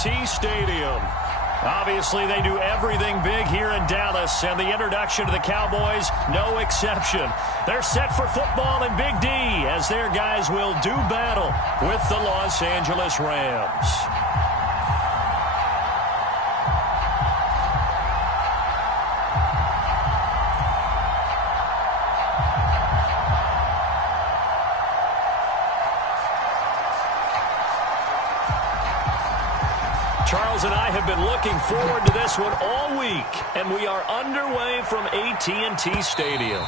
AT&T Stadium. Obviously, they do everything big here in Dallas, and the introduction to the Cowboys, no exception. They're set for football in Big D as their guys will do battle with the Los Angeles Rams. Charles and I have been looking forward to this one all week, and we are underway from AT&T Stadium.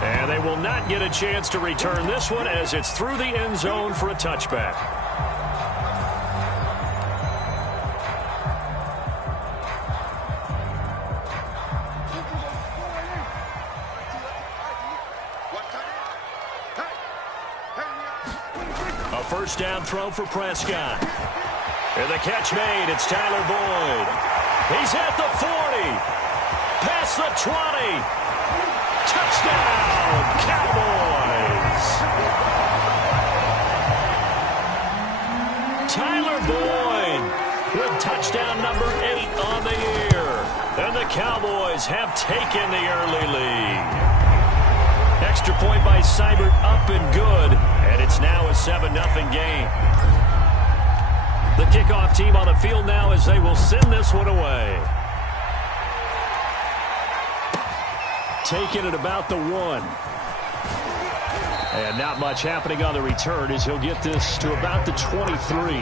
And they will not get a chance to return this one as it's through the end zone for a touchback. A first down throw for Prescott. And the catch made, it's Tyler Boyd. He's at the 40. Past the 20. Touchdown, Cowboys. Tyler Boyd with touchdown number 8 on the year. And the Cowboys have taken the early lead. Extra point by Seibert up and good. And it's now a 7-0 game. The kickoff team on the field now as they will send this one away. Taking it about the 1. And not much happening on the return as he'll get this to about the 23.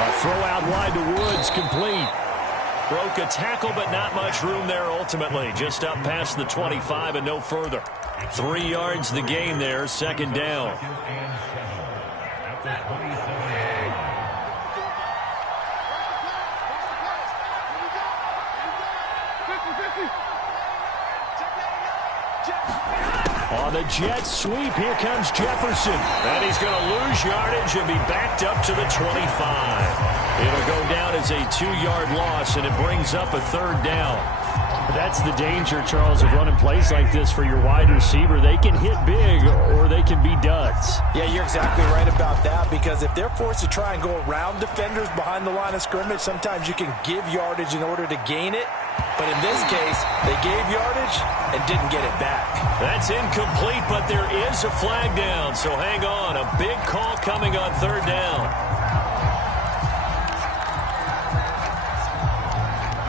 A throw out wide to Woods, complete. Broke a tackle, but not much room there ultimately. Just up past the 25 and no further. 3 yards the gain there, second down. On the jet sweep, here comes Jefferson. And he's going to lose yardage and be backed up to the 25. It'll go down as a 2-yard loss, and it brings up a third down. That's the danger, Charles, of running plays like this for your wide receiver. They can hit big or they can be duds. Yeah, you're exactly right about that, because if they're forced to try and go around defenders behind the line of scrimmage, sometimes you can give yardage in order to gain it. But in this case, they gave yardage and didn't get it back. That's incomplete, but there is a flag down, so hang on. A big call coming on third down.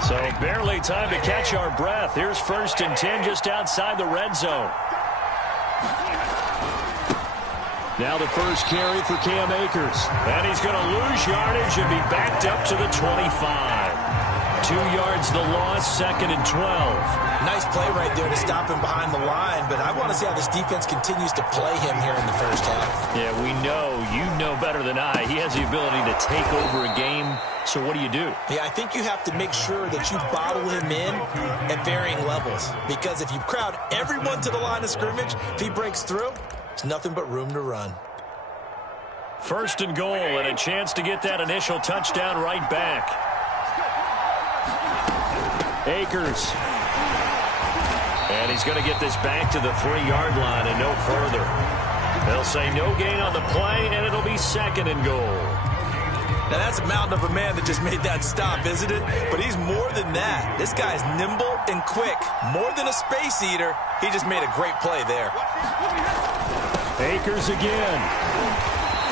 So barely time to catch our breath. Here's 1st and 10 just outside the red zone. Now the first carry for Cam Akers. And he's going to lose yardage and be backed up to the 25. 2 yards the loss, 2nd and 12. Nice play right there to stop him behind the line, but I want to see how this defense continues to play him here in the first half. Yeah, we know. You know better than I. He has the ability to take over a game. So what do you do? Yeah, I think you have to make sure that you bottle him in at varying levels. Because if you crowd everyone to the line of scrimmage, if he breaks through, it's nothing but room to run. 1st and goal, and a chance to get that initial touchdown right back. Akers. And he's going to get this back to the 3-yard line and no further. They'll say no gain on the play, and it'll be 2nd and goal. Now, that's a mountain of a man that just made that stop, isn't it? But he's more than that. This guy's nimble and quick. More than a space eater. He just made a great play there. Akers again.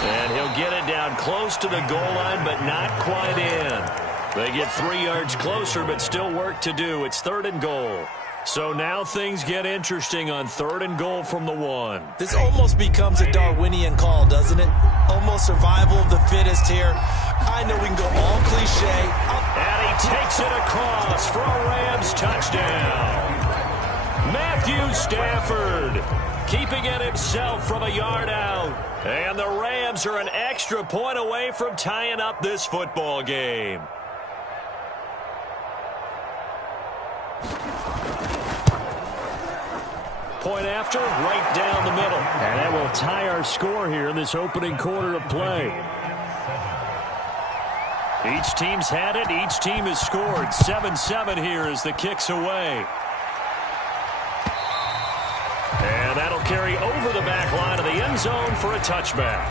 And he'll get it down close to the goal line, but not quite in. They get 3 yards closer, but still work to do. It's 3rd and goal. So now things get interesting on 3rd and goal from the 1. This almost becomes a Darwinian call, doesn't it? Almost survival of the fittest here. I know we can go all cliche. And he takes it across for a Rams touchdown. Matthew Stafford keeping it himself from a yard out. And the Rams are an extra point away from tying up this football game. Point after, right down the middle. And that will tie our score here in this opening quarter of play. Each team's had it. Each team has scored. 7-7 here as the kick's away. And that'll carry over the back line of the end zone for a touchback.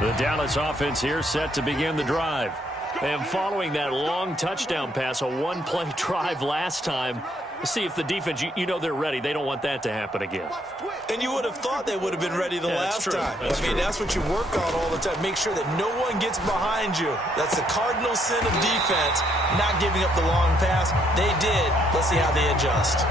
The Dallas offense here set to begin the drive. And following that long touchdown pass, a one-play drive last time, see if the defense, you know they're ready. They don't want that to happen again. And you would have thought they would have been ready the last time. That's what you work on all the time. Make sure that no one gets behind you. That's the cardinal sin of defense, not giving up the long pass. They did. Let's see how they adjust.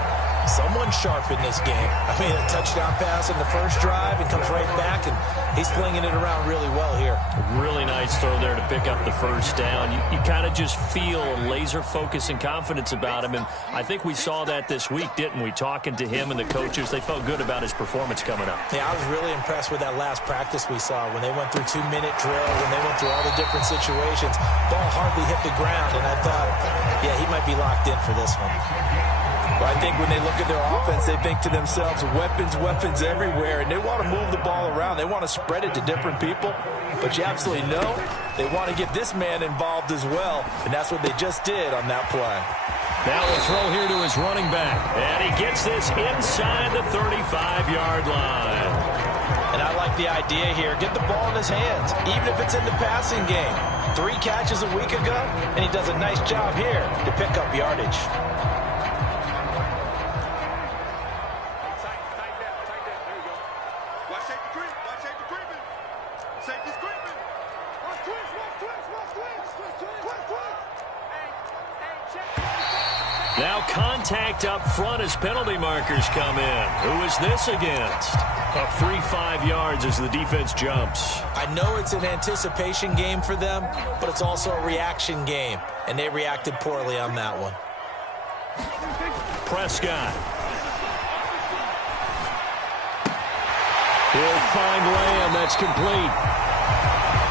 Someone sharp in this game. A touchdown pass in the first drive and comes right back, and he's flinging it around really well here. Really nice throw there to pick up the first down. You kind of just feel laser focus and confidence about him, and I think we saw that this week, didn't we? Talking to him and the coaches, they felt good about his performance coming up. Yeah, I was really impressed with that last practice we saw when they went through 2-minute drills, when they went through all the different situations. Ball hardly hit the ground, and I thought, yeah, he might be locked in for this one. But I think when they look at their offense, they think to themselves, weapons everywhere, and they want to move the ball around. They want to spread it to different people. But you absolutely know they want to get this man involved as well, and that's what they just did on that play. Now a throw here to his running back, and he gets this inside the 35-yard line. And I like the idea here. Get the ball in his hands, even if it's in the passing game. 3 catches a week ago, and he does a nice job here to pick up yardage. Now contact up front as penalty markers come in. Who is this against? A free 5 yards as the defense jumps. I know it's an anticipation game for them, but it's also a reaction game, and they reacted poorly on that one. Prescott. He'll find Lamb. That's complete.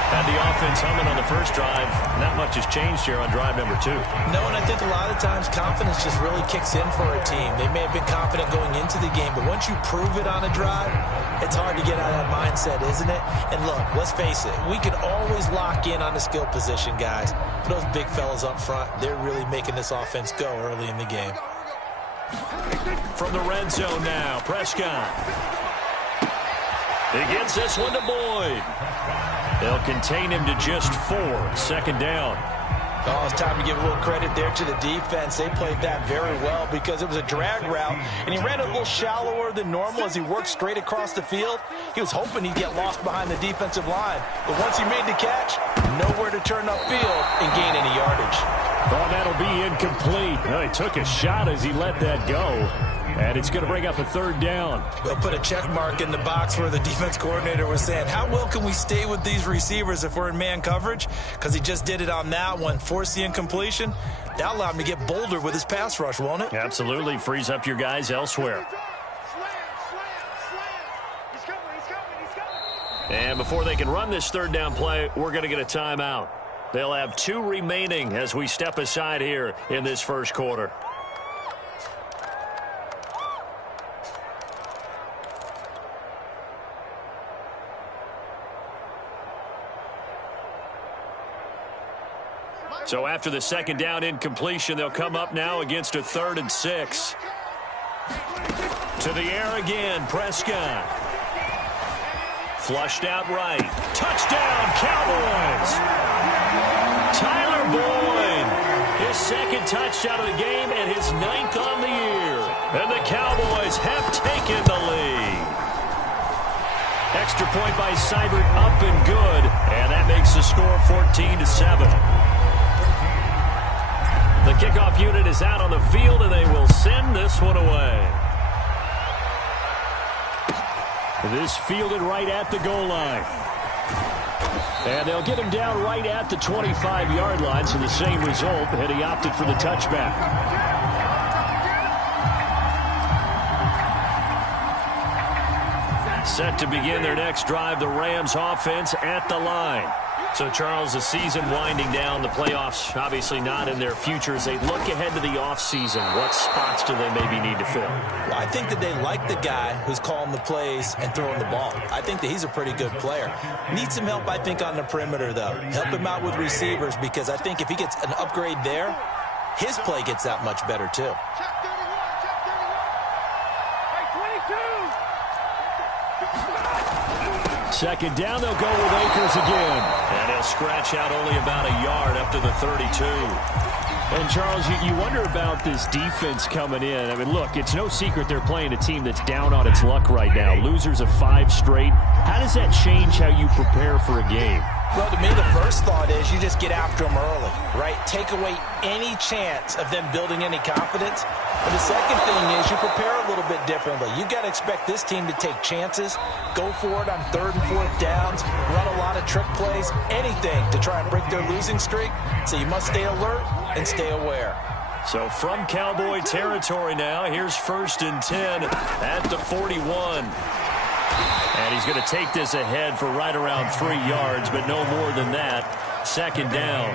Had the offense humming on the first drive. Not much has changed here on drive number 2. No, and I think a lot of times confidence just really kicks in for a team. They may have been confident going into the game, but once you prove it on a drive, it's hard to get out of that mindset, isn't it? And look, let's face it, we can always lock in on the skill position, guys. But those big fellas up front, they're really making this offense go early in the game. From the red zone now, Prescott. He gets this one to Boyd. They'll contain him to just 4. Second down. Oh, it's time to give a little credit there to the defense. They played that very well because it was a drag route, and he ran a little shallower than normal as he worked straight across the field. He was hoping he'd get lost behind the defensive line, but once he made the catch, nowhere to turn upfield and gain any yardage. Oh, that'll be incomplete. Well, he took a shot as he let that go. And it's going to bring up a third down. We'll put a check mark in the box where the defense coordinator was saying, how well can we stay with these receivers if we're in man coverage? Because he just did it on that one. Force the incompletion. That'll allow him to get bolder with his pass rush, won't it? Absolutely. Frees up your guys elsewhere. And before they can run this third down play, we're going to get a timeout. They'll have 2 remaining as we step aside here in this first quarter. So after the second down incompletion, they'll come up now against a 3rd and 6. To the air again, Prescott. Flushed out right. Touchdown, Cowboys! Tyler Boyd, his 2nd touchdown of the game and his 9th on the year. And the Cowboys have taken the lead. Extra point by Seibert, up and good. And that makes the score 14-7. The kickoff unit is out on the field, and they will send this one away. This fielded right at the goal line. And they'll get him down right at the 25-yard line, so the same result, and he opted for the touchback. Set to begin their next drive, the Rams offense at the line. So, Charles, the season winding down, the playoffs obviously not in their future. As they look ahead to the offseason, what spots do they maybe need to fill? Well, I think that they like the guy who's calling the plays and throwing the ball. I think that he's a pretty good player. Needs some help, I think, on the perimeter, though. Help him out with receivers, because I think if he gets an upgrade there, his play gets that much better, too. Second down, they'll go with Akers again. And he'll scratch out only about a yard up to the 32. And, Charles, you wonder about this defense coming in. I mean, look, it's no secret they're playing a team that's down on its luck right now. Losers of 5 straight. How does that change how you prepare for a game? Well, to me, the first thought is you just get after them early, right? Take away any chance of them building any confidence. And the second thing is you prepare a little bit differently. You got to expect this team to take chances, go for it on 3rd and 4th downs, run a lot of trick plays, anything to try and break their losing streak. So you must stay alert and stay aware. So from Cowboy territory now, here's 1st and 10 at the 41. And he's going to take this ahead for right around 3 yards, but no more than that. 2nd down.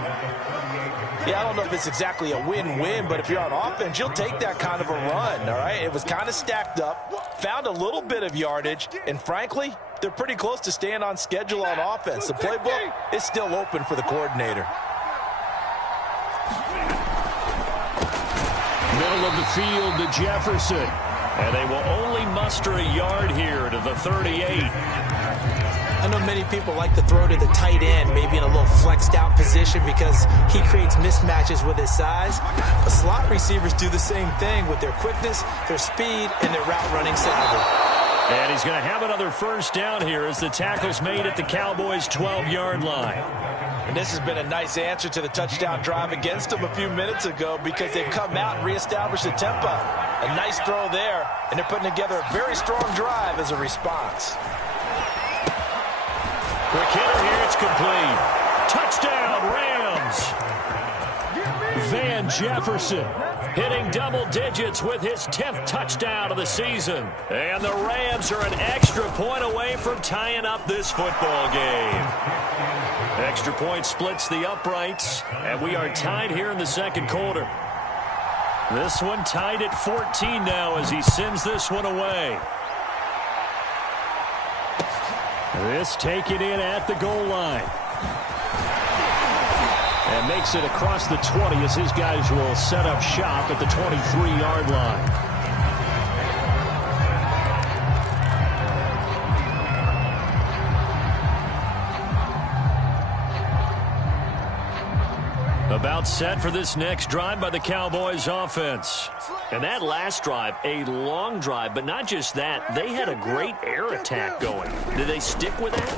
Yeah, I don't know if it's exactly a win-win, but if you're on offense, you'll take that kind of a run, all right? It was kind of stacked up, found a little bit of yardage, and frankly, they're pretty close to staying on schedule on offense. The playbook is still open for the coordinator. Middle of the field to Jefferson. And they will only muster a yard here to the 38. I know many people like to throw to the tight end, maybe in a little flexed out position because he creates mismatches with his size. But slot receivers do the same thing with their quickness, their speed, and their route running savvy. And he's going to have another 1st down here as the tackle's made at the Cowboys' 12-yard line. And this has been a nice answer to the touchdown drive against them a few minutes ago because they've come out and reestablished the tempo. A nice throw there, and they're putting together a very strong drive as a response. Quick hitter here, it's complete. Touchdown, Rams. Van Jefferson hitting double digits with his 10th touchdown of the season. And the Rams are an extra point away from tying up this football game. Extra point splits the uprights, and we are tied here in the 2nd quarter. This one tied at 14 now as he sends this one away. This taken in at the goal line. And makes it across the 20 as his guys will set up shop at the 23-yard line. About set for this next drive by the Cowboys offense. And that last drive, a long drive, but not just that. They had a great air attack going. Did they stick with that?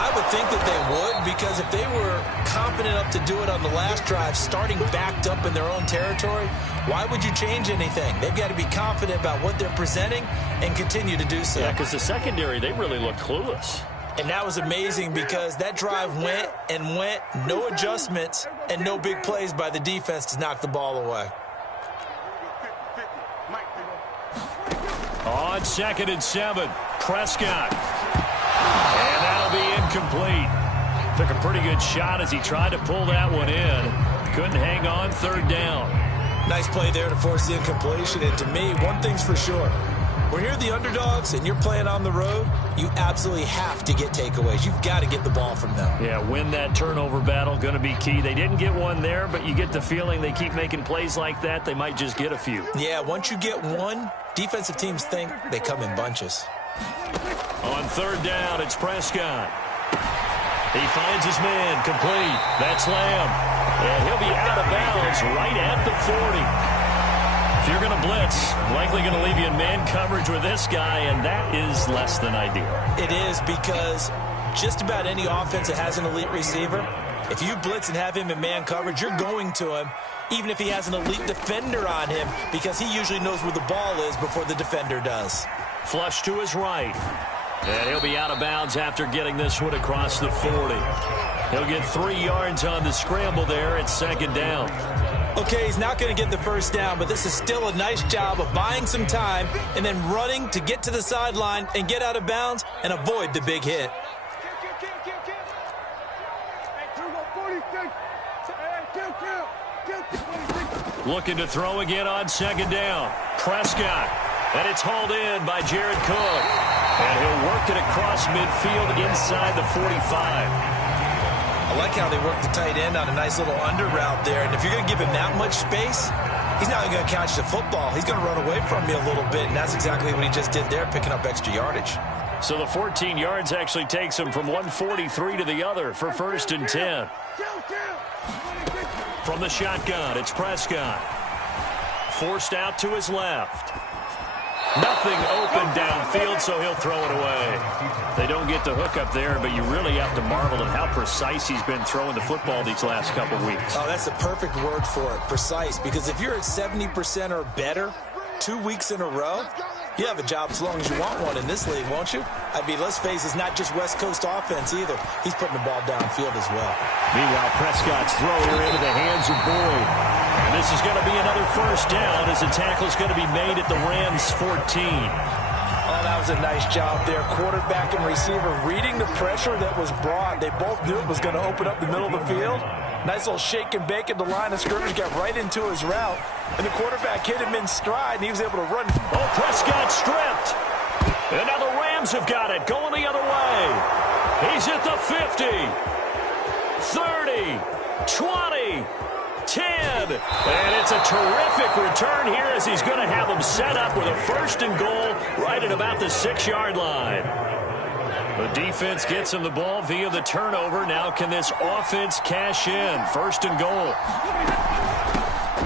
I would think that they would, because if they were confident enough to do it on the last drive, starting backed up in their own territory, why would you change anything? They've got to be confident about what they're presenting and continue to do so. Yeah, because the secondary, they really looked clueless. And that was amazing because that drive went and went, no adjustments, and no big plays by the defense to knock the ball away. On 2nd and 7, Prescott. And that'll be incomplete. Took a pretty good shot as he tried to pull that one in. Couldn't hang on, 3rd down. Nice play there to force the incompletion. And to me, one thing's for sure. When you're the underdogs and you're playing on the road, you absolutely have to get takeaways. You've got to get the ball from them. Yeah, win that turnover battle, going to be key. They didn't get one there, but you get the feeling they keep making plays like that, they might just get a few. Yeah, once you get one, defensive teams think they come in bunches. On 3rd down, it's Prescott. He finds his man, complete. That's Lamb. And he'll be out of bounds right at the 40. If you're going to blitz, likely going to leave you in man coverage with this guy, and that is less than ideal. It is, because just about any offense that has an elite receiver, if you blitz and have him in man coverage, you're going to him, even if he has an elite defender on him, because he usually knows where the ball is before the defender does. Flush to his right. And he'll be out of bounds after getting this one across the 40. He'll get 3 yards on the scramble there at 2nd down. Okay, he's not going to get the 1st down, but this is still a nice job of buying some time and then running to get to the sideline and get out of bounds and avoid the big hit. Looking to throw again on second down. Prescott. And it's hauled in by Jared Cook. And he'll work it across midfield inside the 45. I like how they work the tight end on a nice little under route there. And if you're going to give him that much space, he's not going to catch the football. He's going to run away from you a little bit, and that's exactly what he just did there, picking up extra yardage. So the 14 yards actually takes him from 143 to the other for 1st and 10. From the shotgun, it's Prescott. Forced out to his left. Nothing open downfield, so he'll throw it away. They don't get the hook up there, but you really have to marvel at how precise he's been throwing the football these last couple weeks. Oh, that's the perfect word for it, precise, because if you're at 70% or better 2 weeks in a row, you have a job as long as you want one in this league, won't you? I mean, let's face it, it's not just West Coast offense either. He's putting the ball downfield as well. Meanwhile, Prescott's throw here into the hands of Boyd. And this is going to be another 1st down as the tackle's going to be made at the Rams' 14. Oh, that was a nice job there. Quarterback and receiver reading the pressure that was brought. They both knew it was going to open up the middle of the field. Nice little shake and bake at the line of scrimmage, got right into his route. And the quarterback hit him in stride, and he was able to run. Oh, Prescott stripped. And now the Rams have got it, going the other way. He's at the 50, 30, 20, 10. And it's a terrific return here as he's going to have them set up with a 1st and goal right at about the 6-yard line. The defense gets him the ball via the turnover. Now can this offense cash in? 1st and goal.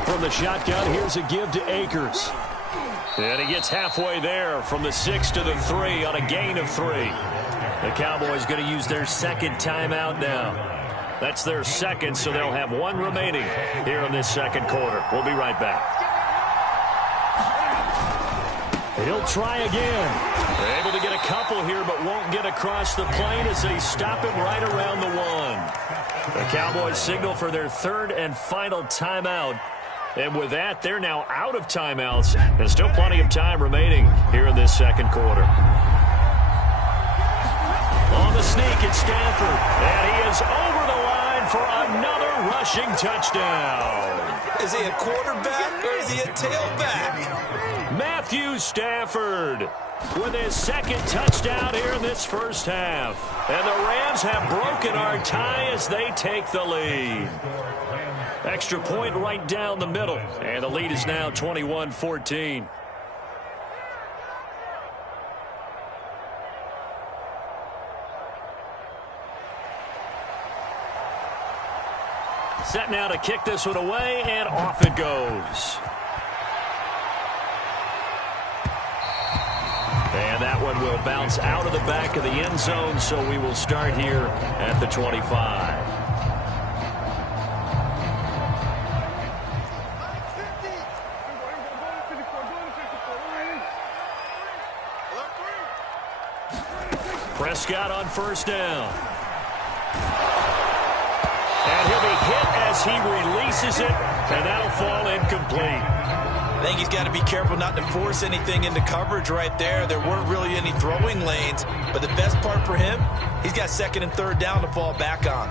From the shotgun, here's a give to Akers. And he gets halfway there from the 6 to the 3 on a gain of 3. The Cowboys going to use their 2nd timeout now. That's their 2nd, so they'll have 1 remaining here in this 2nd quarter. We'll be right back. He'll try again. They're able to get a couple here, but won't get across the plane as they stop him right around the 1. The Cowboys signal for their 3rd and final timeout. And with that, they're now out of timeouts. There's still plenty of time remaining here in this 2nd quarter. On the sneak, it's Stafford. And he is over the line for another rushing touchdown. Is he a quarterback or is he a tailback? Matthew Stafford with his 2nd touchdown here in this 1st half. And the Rams have broken our tie as they take the lead. Extra point right down the middle. And the lead is now 21-14. Set now to kick this one away, and off it goes. And that one will bounce out of the back of the end zone, so we will start here at the 25. Prescott on 1st down. And he'll be hit as he releases it, and that'll fall incomplete. I think he's got to be careful not to force anything into coverage right there. There weren't really any throwing lanes, but the best part for him, he's got 2nd and 3rd down to fall back on.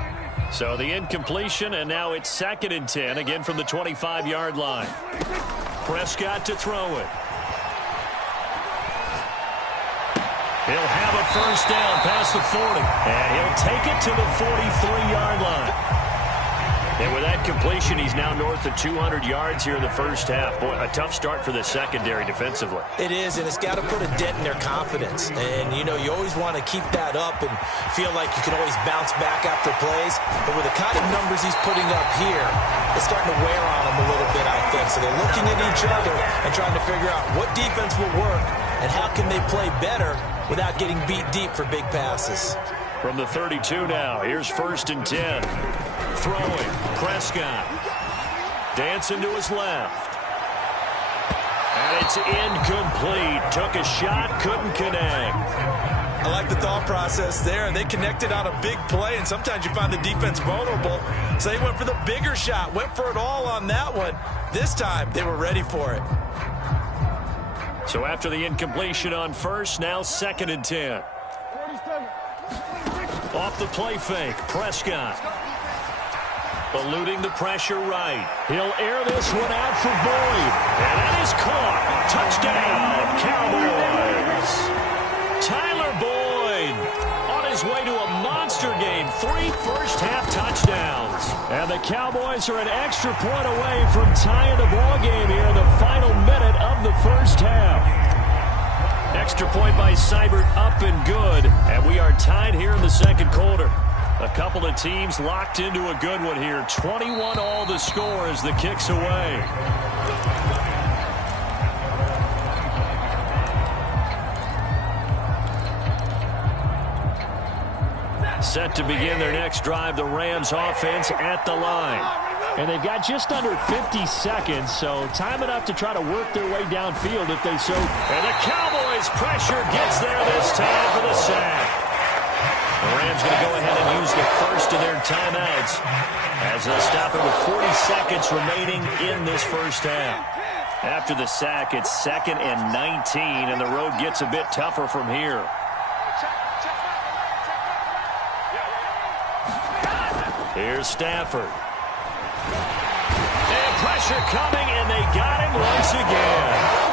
So the incompletion, and now it's 2nd and 10, again from the 25-yard line. Prescott to throw it. He'll have a 1st down past the 40, and he'll take it to the 43-yard line. And with that completion, he's now north of 200 yards here in the 1st half. Boy, a tough start for the secondary defensively. It is, and it's got to put a dent in their confidence. And, you know, you always want to keep that up and feel like you can always bounce back after plays. But with the kind of numbers he's putting up here, it's starting to wear on them a little bit, I think. So they're looking at each other and trying to figure out what defense will work and how can they play better without getting beat deep for big passes. From the 32 now, here's 1st and 10. Throwing, Prescott. Dancing to his left. And it's incomplete. Took a shot, couldn't connect. I like the thought process there. They connected on a big play, and sometimes you find the defense vulnerable. So they went for the bigger shot, went for it all on that one. This time, they were ready for it. So after the incompletion on 1st, now 2nd and 10. Off the play fake, Prescott. Eluding the pressure right. He'll air this one out for Boyd. And that is caught. Touchdown, Cowboys. Tyler Boyd on his way to a monster game. 3 first-half touchdowns. And the Cowboys are an extra point away from tying the ball game here in the final minute of the first half. Extra point by Seibert, up and good. And we are tied here in the second quarter. A couple of teams locked into a good one here. 21 all the score as the kick's away. Set to begin their next drive, the Rams offense at the line. And they've got just under 50 seconds, so time enough to try to work their way downfield if they so. And the Cowboys pressure gets there this time for the sack. The Rams going to go ahead and use the first of their timeouts as they'll stop it with 40 seconds remaining in this first half. After the sack, it's 2nd and 19, and the road gets a bit tougher from here. Here's Stafford. And pressure coming, and they got him once again.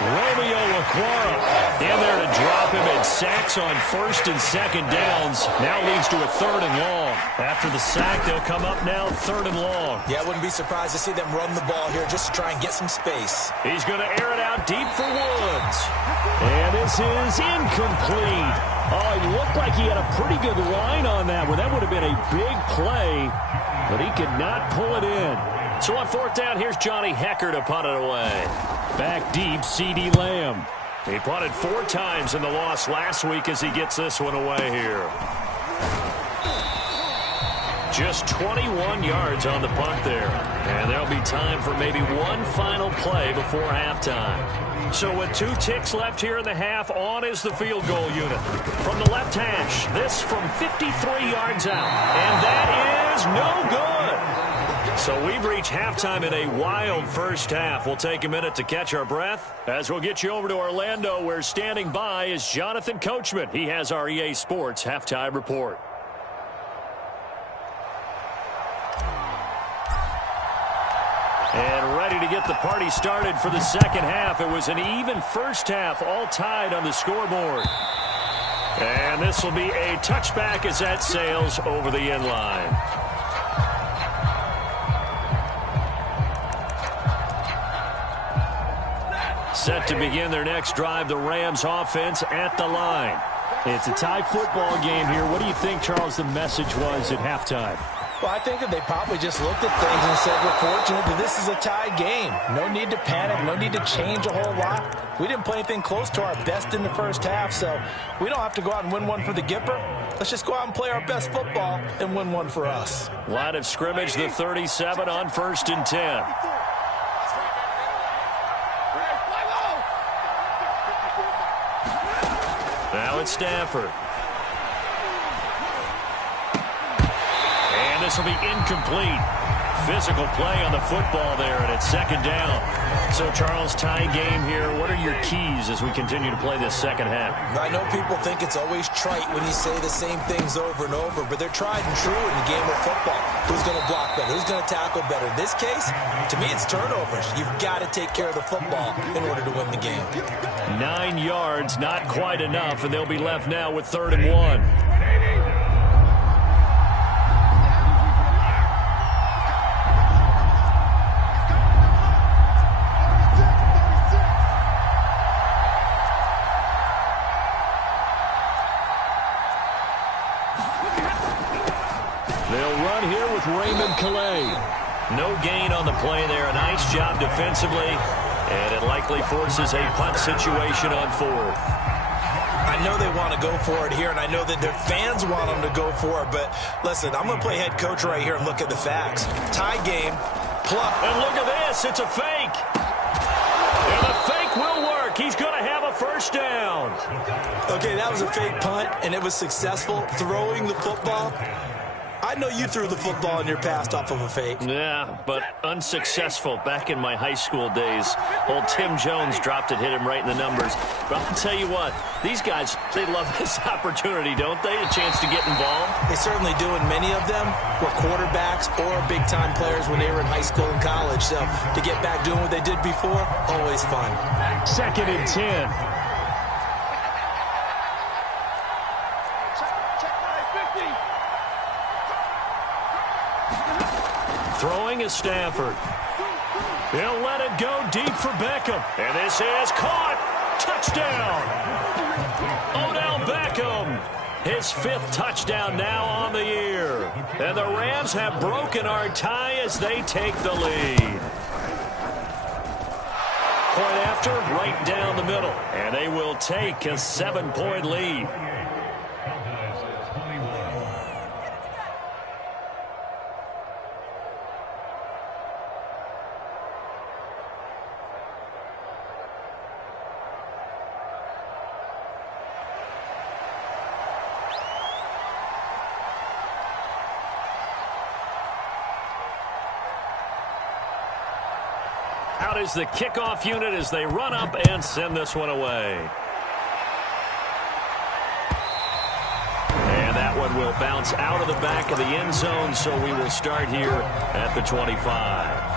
Romeo Okwara in there to drop him, and sacks on 1st and 2nd downs. Now leads to a 3rd and long. After the sack, they'll come up now 3rd and long. Yeah, I wouldn't be surprised to see them run the ball here just to try and get some space. He's going to air it out deep for Woods. And this is incomplete. Oh, he looked like he had a pretty good line on that one. That would have been a big play, but he could not pull it in. So on 4th down, here's Johnny Hecker to punt it away. Back deep, C.D. Lamb. He punted 4 times in the loss last week as he gets this one away here. Just 21 yards on the punt there. And there'll be time for maybe one final play before halftime. So with 2 ticks left here in the half, on is the field goal unit. From the left hash, this from 53 yards out. And that is no good. So we've reached halftime in a wild first half. We'll take a minute to catch our breath as we'll get you over to Orlando, where standing by is Jonathan Coachman. He has our EA Sports halftime report. And ready to get the party started for the second half. It was an even first half, all tied on the scoreboard. And this will be a touchback as that sails over the end line. Set to begin their next drive, the Rams offense at the line. It's a tie football game here. What do you think, Charles, the message was at halftime? Well, I think that they probably just looked at things and said, we're fortunate that this is a tie game. No need to panic, no need to change a whole lot. We didn't play anything close to our best in the first half, so we don't have to go out and win one for the Gipper. Let's just go out and play our best football and win one for us. Line of scrimmage, the 37 on 1st and 10. Now it's Stafford. And this will be incomplete. Physical play on the football there, and it's 2nd down. So, Charles, tie game here. What are your keys as we continue to play this second half? I know people think it's always trite when you say the same things over and over, but they're tried and true in the game of football. Who's going to block better? Who's going to tackle better? In this case, to me, it's turnovers. You've got to take care of the football in order to win the game. 9 yards, not quite enough, and they'll be left now with 3rd and 1. No gain on the play there. A nice job defensively, and it likely forces a punt situation on 4th. I know they want to go for it here, and I know that their fans want them to go for it, but listen, I'm going to play head coach right here and look at the facts. Tie game, pluck. And look at this. It's a fake. And the fake will work. He's going to have a 1st down. Okay, that was a fake punt, and it was successful throwing the football. I know you threw the football in your past off of a fake. Yeah, but unsuccessful back in my high school days. Old Tim Jones dropped it, hit him right in the numbers. But I'll tell you what, these guys, they love this opportunity, don't they? A chance to get involved. They certainly do, and many of them were quarterbacks or big-time players when they were in high school and college. So to get back doing what they did before, always fun. 2nd and 10. Throwing is Stafford. He'll let it go deep for Beckham. And this is caught. Touchdown. Odell Beckham. His 5th touchdown now on the year. And the Rams have broken our tie as they take the lead. Point after, right down the middle. And they will take a 7-point lead. Out is the kickoff unit as they run up and send this one away. And that one will bounce out of the back of the end zone, so we will start here at the 25.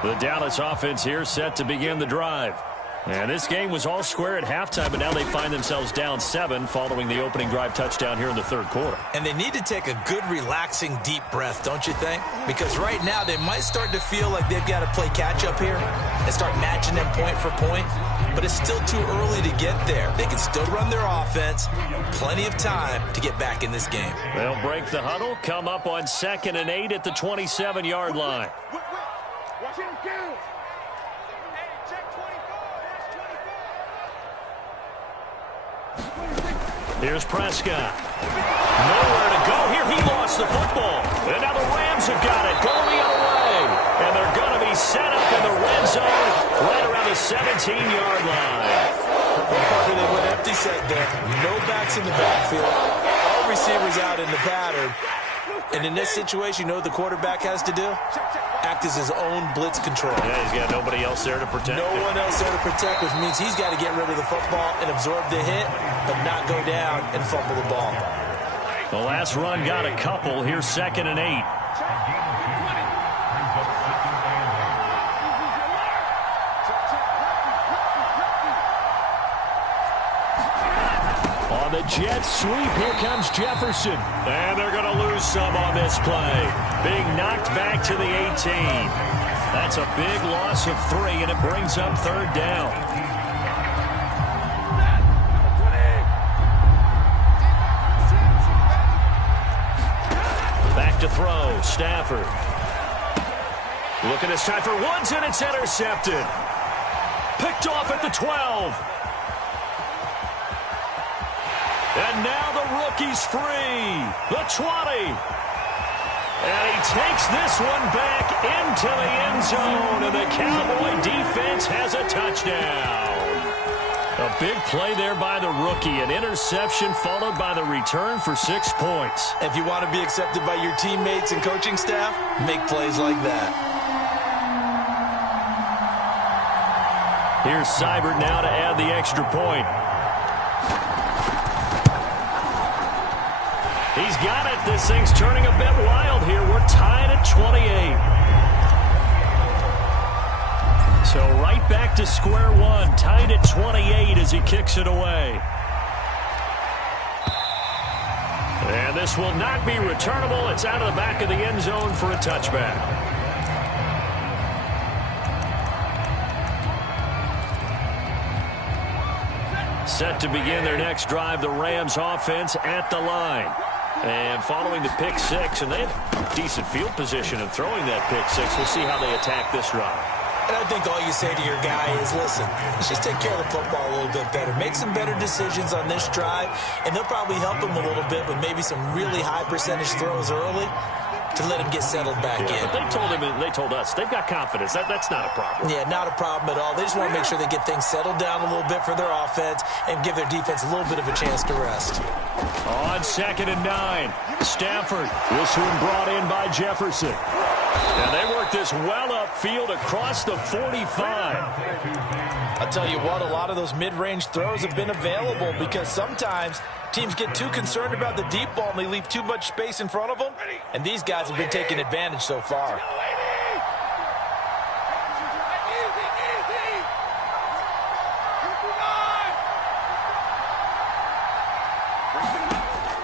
The Dallas offense here set to begin the drive. And this game was all square at halftime, but now they find themselves down 7 following the opening drive touchdown here in the 3rd quarter. And they need to take a good, relaxing, deep breath, don't you think? Because right now they might start to feel like they've got to play catch-up here and start matching them point for point. But it's still too early to get there. They can still run their offense. Plenty of time to get back in this game. They'll break the huddle, come up on 2nd and 8 at the 27-yard line. Here's Prescott. Nowhere to go here. He lost the football. And now the Rams have got it. Going the other way. And they're going to be set up in the red zone right around the 17-yard line. They went empty set there. No backs in the backfield. All receivers out in the pattern. And in this situation, you know what the quarterback has to do? Act as his own blitz control. Yeah, he's got nobody else there to protect. No one else there to protect, which means he's got to get rid of the football and absorb the hit, but not go down and fumble the ball. The last run got a couple. Here's 2nd and 8. On the jet sweep, here comes Jefferson. And they're going to lose some on this play. Being knocked back to the 18. That's a big loss of 3, and it brings up 3rd down. Back to throw, Stafford. Looking this time for Woods, and it's intercepted. Picked off at the 12. And now the rookie's free. The 20. And he takes this one back into the end zone. And the Cowboy defense has a touchdown. A big play there by the rookie. An interception followed by the return for 6 points. If you want to be accepted by your teammates and coaching staff, make plays like that. Here's Seibert now to add the extra point. He's got it. This thing's turning a bit wild here. We're tied at 28. So right back to square one. Tied at 28 as he kicks it away. And this will not be returnable. It's out of the back of the end zone for a touchback. Set to begin their next drive, the Rams offense at the line. And following the pick 6, and they have decent field position in throwing that pick 6. We'll see how they attack this drive. And I think all you say to your guy is, listen, let's just take care of the football a little bit better. Make some better decisions on this drive, and they'll probably help him a little bit with maybe some really high percentage throws early to let him get settled back in. But they told us they've got confidence. That's not a problem. Yeah, not a problem at all. They just want to make sure they get things settled down a little bit for their offense and give their defense a little bit of a chance to rest. On 2nd and 9, Stafford. This one brought in by Jefferson. And they work this well upfield across the 45. I'll tell you what, a lot of those mid-range throws have been available because sometimes teams get too concerned about the deep ball and they leave too much space in front of them. And these guys have been taking advantage so far.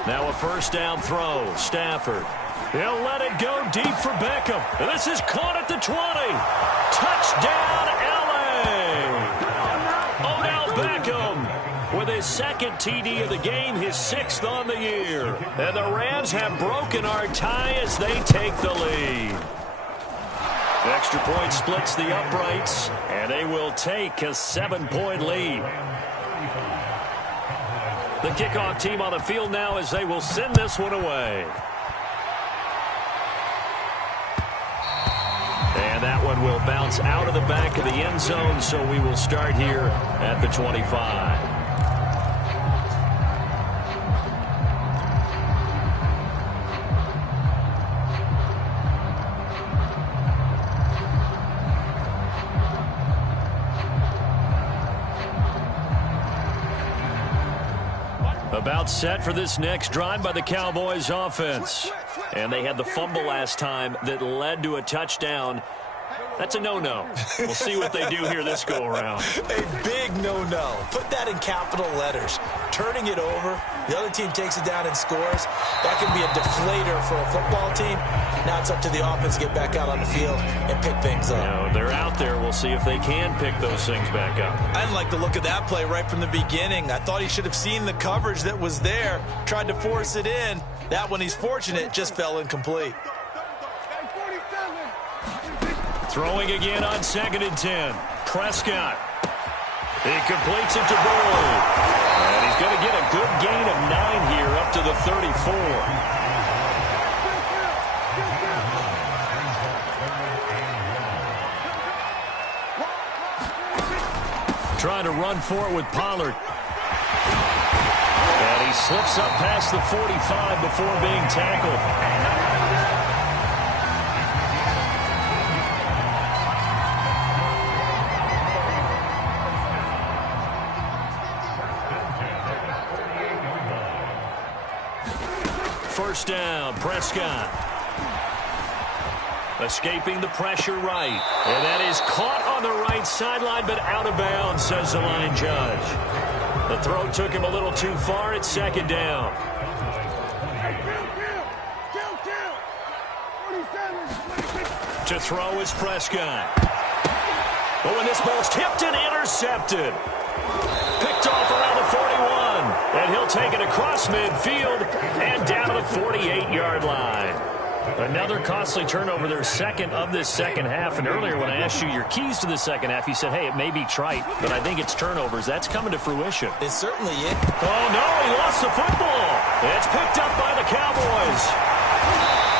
Now a first down throw. Stafford. He'll let it go deep for Beckham. And this is caught at the 20. Touchdown, L.A. Odell Beckham with his second TD of the game, his 6th on the year. And the Rams have broken our tie as they take the lead. Extra point splits the uprights, and they will take a 7-point lead. The kickoff team on the field now as they will send this one away. And that one will bounce out of the back of the end zone, so we will start here at the 25. About set for this next drive by the Cowboys offense. And they had the fumble last time that led to a touchdown. That's a no-no. We'll see what they do here this go-around. A big no-no. Put that in capital letters. Turning it over, the other team takes it down and scores. That can be a deflator for a football team. Now it's up to the offense to get back out on the field and pick things up. You know, they're out there. We'll see if they can pick those things back up. I didn't like the look of that play right from the beginning. I thought he should have seen the coverage that was there, tried to force it in. That one, he's fortunate, just fell incomplete. Throwing again on 2nd and 10. Prescott. He completes it to Boyd. And he's going to get a good gain of 9 here up to the 34. Trying to run for it with Pollard. And he slips up past the 45 before being tackled. First down, Prescott. Escaping the pressure right. And that is caught on the right sideline, but out of bounds, says the line judge. The throw took him a little too far at 2nd down. To throw is Prescott. Oh, and this ball's tipped and intercepted. Picked off around the 41. And he'll take it across midfield and down to the 48-yard line. Another costly turnover, their second of this second half. And earlier when I asked you your keys to the second half, you said, hey, it may be trite, but I think it's turnovers. That's coming to fruition. It certainly is. Oh, no, he lost the football. It's picked up by the Cowboys.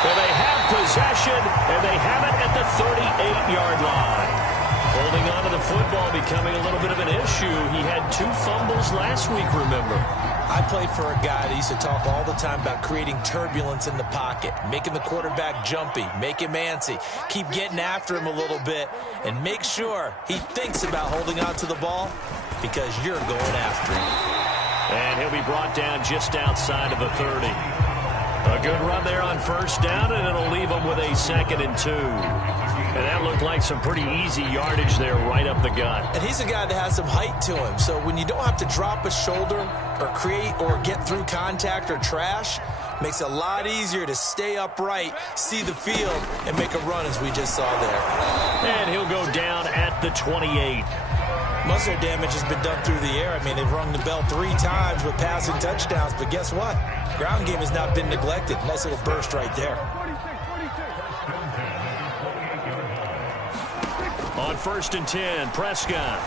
Well, they have possession, and they have it at the 38-yard line. Holding on to the football becoming a little bit of an issue. He had 2 fumbles last week, remember. I played for a guy that used to talk all the time about creating turbulence in the pocket, making the quarterback jumpy, make him antsy, keep getting after him a little bit, and make sure he thinks about holding on to the ball because you're going after him. And he'll be brought down just outside of the 30. A good run there on first down, and it'll leave him with a 2nd and 2. And that looked like some pretty easy yardage there right up the gut. And he's a guy that has some height to him. So when you don't have to drop a shoulder or create or get through contact or trash, makes it a lot easier to stay upright, see the field, and make a run as we just saw there. And he'll go down at the 28. Most of their damage has been done through the air. I mean, they've rung the bell 3 times with passing touchdowns. But guess what? Ground game has not been neglected. Nice little burst right there. On on 1st and 10. Prescott.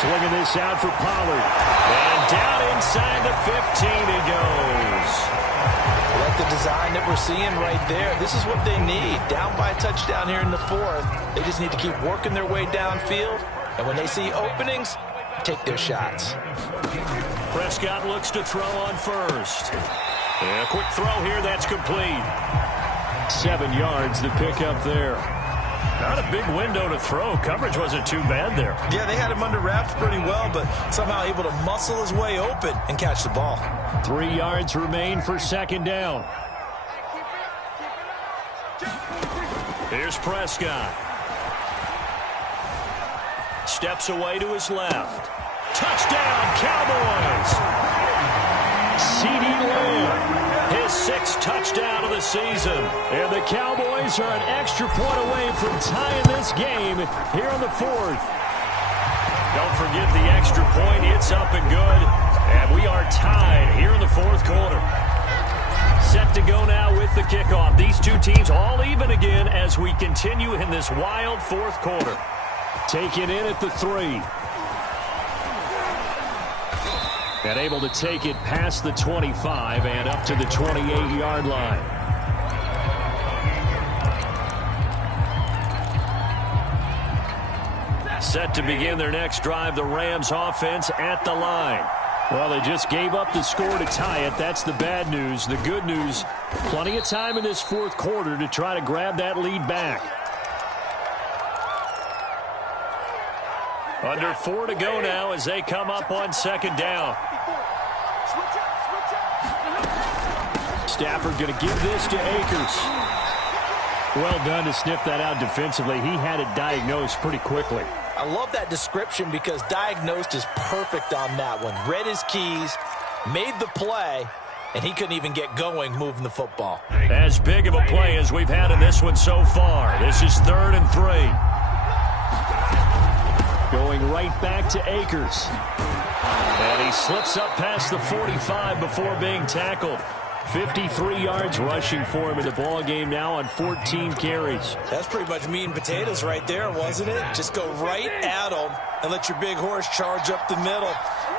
Slinging this out for Pollard. And down inside the 15 he goes. I like the design that we're seeing right there. This is what they need. Down by a touchdown here in the 4th. They just need to keep working their way downfield. And when they see openings, take their shots. Prescott looks to throw on 1st. And a quick throw here. That's complete. 7 yards to pick up there. Not a big window to throw. Coverage wasn't too bad there. Yeah, they had him under wraps pretty well, but somehow able to muscle his way open and catch the ball. 3 yards remain for 2nd down. Here's Prescott. Steps away to his left. Touchdown, Cowboys! CeeDee Lamb. His 6th touchdown of the season. And the Cowboys are an extra point away from tying this game here on the 4th. Don't forget the extra point. It's up and good. And we are tied here in the 4th quarter. Set to go now with the kickoff. These two teams all even again as we continue in this wild 4th quarter. Taken in at the 3. And able to take it past the 25 and up to the 28-yard line. Set to begin their next drive, the Rams offense at the line. Well, they just gave up the score to tie it. That's the bad news. The good news, plenty of time in this 4th quarter to try to grab that lead back. Under 4 to go now as they come up on 2nd down. Stafford going to give this to Akers. Well done to sniff that out defensively. He had it diagnosed pretty quickly. I love that description because diagnosed is perfect on that one. Read his keys, made the play, and he couldn't even get going moving the football. As big of a play as we've had in this one so far. This is 3rd and 3. Going right back to Akers. And he slips up past the 45 before being tackled. 53 yards rushing for him in the ball game now on 14 carries. That's pretty much meat and potatoes right there, wasn't it? Just go right at them and let your big horse charge up the middle.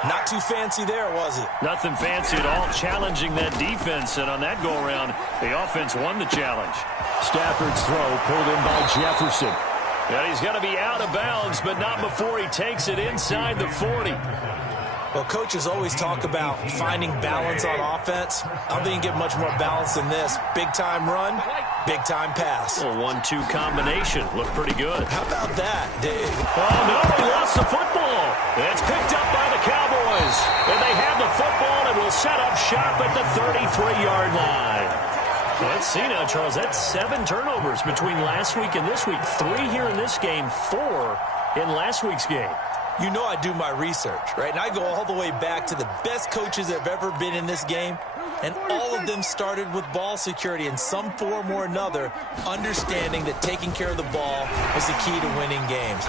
Not too fancy there, was it? Nothing fancy at all, challenging that defense. And on that go-around, the offense won the challenge. Stafford's throw pulled in by Jefferson. And he's going to be out of bounds, but not before he takes it inside the 40. Well, coaches always talk about finding balance on offense. I don't think you get much more balance than this. Big-time run, big-time pass. A 1-2 combination. Looked pretty good. How about that, Dave? Oh, no, he lost the football. It's picked up by the Cowboys. And they have the football and will set up shop at the 33-yard line. Let's see now, Charles. That's 7 turnovers between last week and this week. 3 here in this game, 4 in last week's game. You know I do my research, right? And I go all the way back to the best coaches that have ever been in this game. And all of them started with ball security in some form or another, understanding that taking care of the ball was the key to winning games.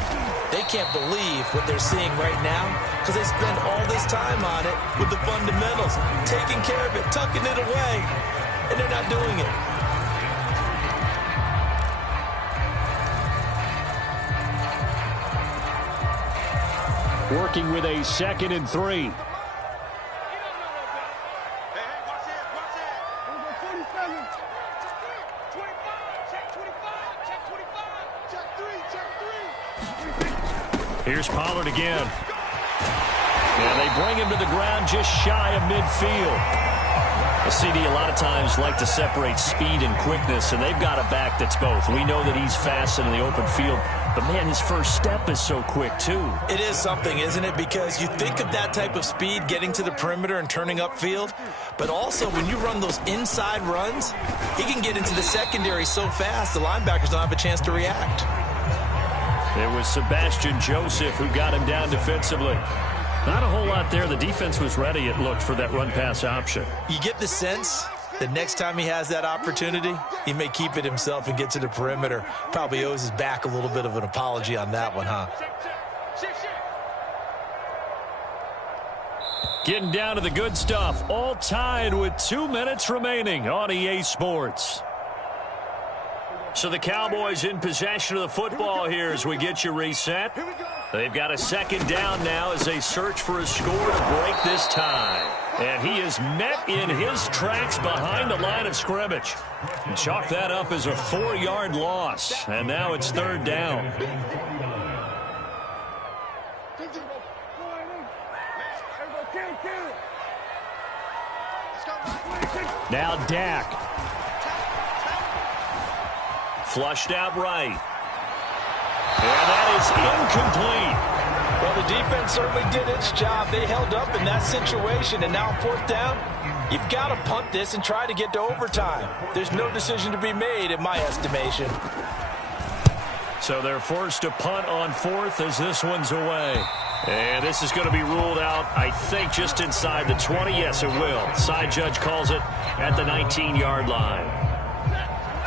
They can't believe what they're seeing right now because they spend all this time on it with the fundamentals, taking care of it, tucking it away, and they're not doing it. Working with a 2nd and 3. Here's Pollard again. And they bring him to the ground just shy of midfield. The CD a lot of times like to separate speed and quickness, and they've got a back that's both. We know that he's fast in the open field, but, man, his first step is so quick, too. It is something, isn't it? Because you think of that type of speed getting to the perimeter and turning upfield, but also when you run those inside runs, he can get into the secondary so fast the linebackers don't have a chance to react. It was Sebastian Joseph who got him down defensively. Not a whole lot there. The defense was ready, it looked, for that run-pass option. You get the sense that next time he has that opportunity, he may keep it himself and get to the perimeter. Probably owes his back a little bit of an apology on that one, huh? Getting down to the good stuff. All tied with 2 minutes remaining on EA Sports. So the Cowboys in possession of the football here as we get you reset. They've got a second down now as they search for a score to break this tie. And he is met in his tracks behind the line of scrimmage. Chalk that up as a 4-yard loss. And now it's third down. Now Dak. Flushed out right. And that is incomplete. Well, the defense certainly did its job. They held up in that situation, and now on fourth down, you've got to punt this and try to get to overtime. There's no decision to be made, in my estimation. So they're forced to punt on fourth as this one's away. And this is going to be ruled out, I think, just inside the 20. Yes, it will. Side judge calls it at the 19-yard line.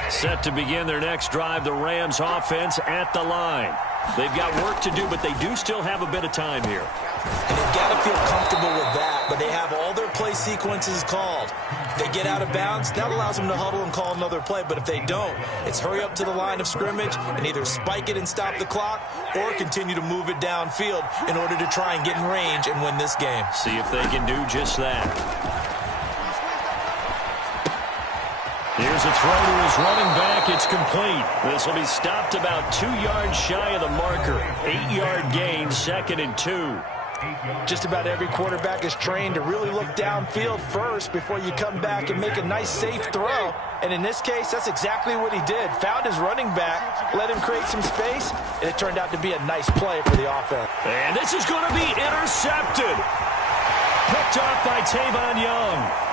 Set to begin their next drive, the Rams offense at the line. They've got work to do, but they do still have a bit of time here. And they've got to feel comfortable with that, but they have all their play sequences called. If they get out of bounds, that allows them to huddle and call another play. But if they don't, it's hurry up to the line of scrimmage and either spike it and stop the clock or continue to move it downfield in order to try and get in range and win this game. See if they can do just that. Here's a throw to his running back. It's complete. This will be stopped about 2 yards shy of the marker. 8-yard gain, 2nd and 2. Just about every quarterback is trained to really look downfield first before you come back and make a nice, safe throw. And in this case, that's exactly what he did. Found his running back, let him create some space, and it turned out to be a nice play for the offense. And this is going to be intercepted. Picked off by Tavon Young.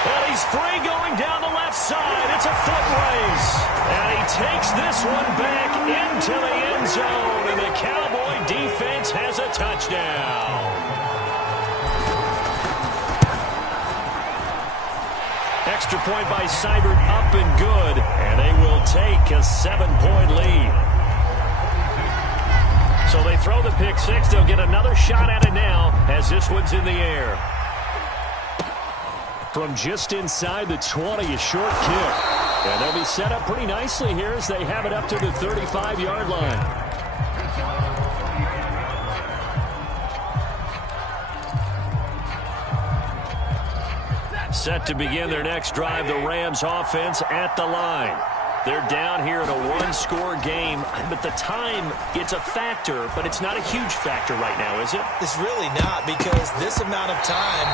And he's free going down the left side. It's a foot race. And he takes this one back into the end zone. And the Cowboy defense has a touchdown. Extra point by Seibert up and good. And they will take a 7-point lead. So they throw the pick six. They'll get another shot at it now as this one's in the air. From just inside the 20, a short kick. And they'll be set up pretty nicely here as they have it up to the 35-yard line. Set to begin their next drive, the Rams offense at the line. They're down here in a one-score game, but the time, it's a factor, but it's not a huge factor right now, is it? It's really not, because this amount of time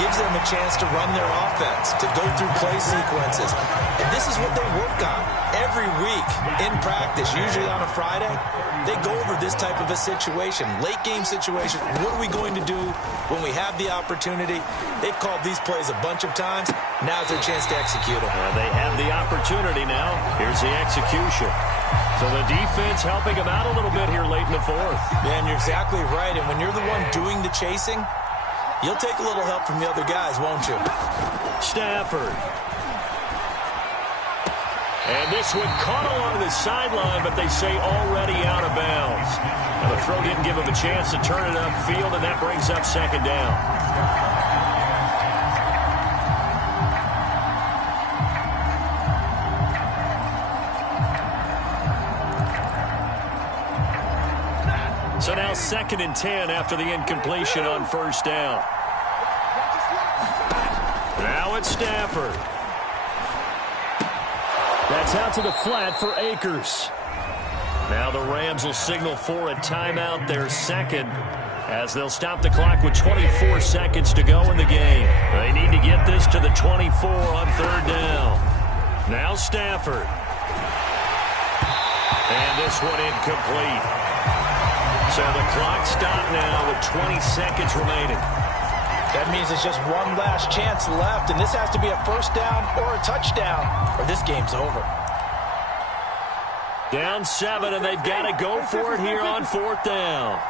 gives them a chance to run their offense, to go through play sequences. And this is what they work on every week in practice, usually on a Friday. They go over this type of a situation, late game situation. What are we going to do when we have the opportunity? They've called these plays a bunch of times. Now's their chance to execute them. They have the opportunity now. Here's the execution. So the defense helping them out a little bit here late in the fourth. Yeah, and you're exactly right. And when you're the one doing the chasing, you'll take a little help from the other guys, won't you? Stafford. And this one caught along the sideline, but they say already out of bounds. And the throw didn't give him a chance to turn it upfield, and that brings up second down. So now 2nd and 10 after the incompletion on first down. Now it's Stafford. That's out to the flat for Akers. Now the Rams will signal for a timeout, their second, as they'll stop the clock with 24 seconds to go in the game. They need to get this to the 24 on third down. Now Stafford. And this one incomplete. So the clock stopped now with 20 seconds remaining. That means it's just one last chance left, and this has to be a first down or a touchdown, or this game's over. Down 7, and they've got to go for it here on fourth down.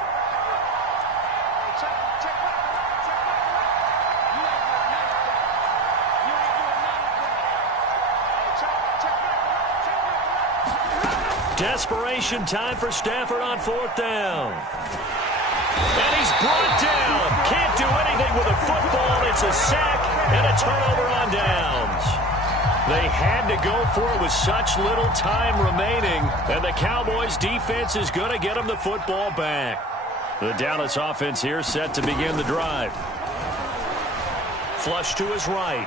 Desperation time for Stafford on fourth down. And he's brought down. Can't do anything with a football. It's a sack and a turnover on downs. They had to go for it with such little time remaining, and the Cowboys defense is going to get them the football back. The Dallas offense here set to begin the drive. Flush to his right.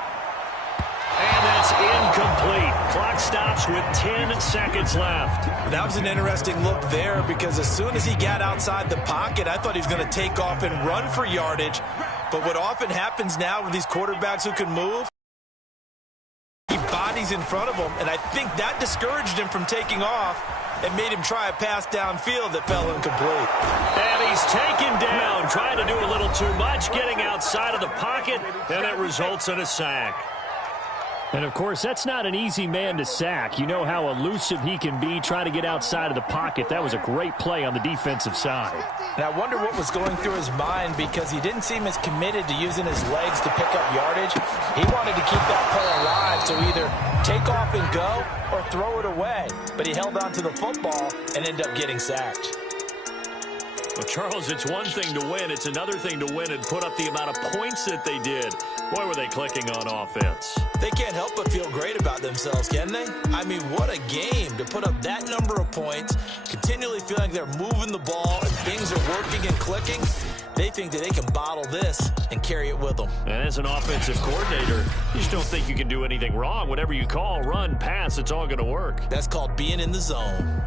And that's incomplete. Clock stops with 10 seconds left. That was an interesting look there because as soon as he got outside the pocket, I thought he was going to take off and run for yardage. But what often happens now with these quarterbacks who can move, he bodies in front of him, and I think that discouraged him from taking off and made him try a pass downfield that fell incomplete. And he's taken down, trying to do a little too much, getting outside of the pocket, and it results in a sack. And, of course, that's not an easy man to sack. You know how elusive he can be trying to get outside of the pocket. That was a great play on the defensive side. And I wonder what was going through his mind because he didn't seem as committed to using his legs to pick up yardage. He wanted to keep that play alive, so either take off and go or throw it away. But he held on to the football and ended up getting sacked. Well, Charles, it's one thing to win. It's another thing to win and put up the amount of points that they did. Boy, were they clicking on offense. They can't help but feel great about themselves, can they? I mean, what a game to put up that number of points, continually feeling like they're moving the ball and things are working and clicking. They think that they can bottle this and carry it with them. And as an offensive coordinator, you just don't think you can do anything wrong. Whatever you call, run, pass, it's all going to work. That's called being in the zone.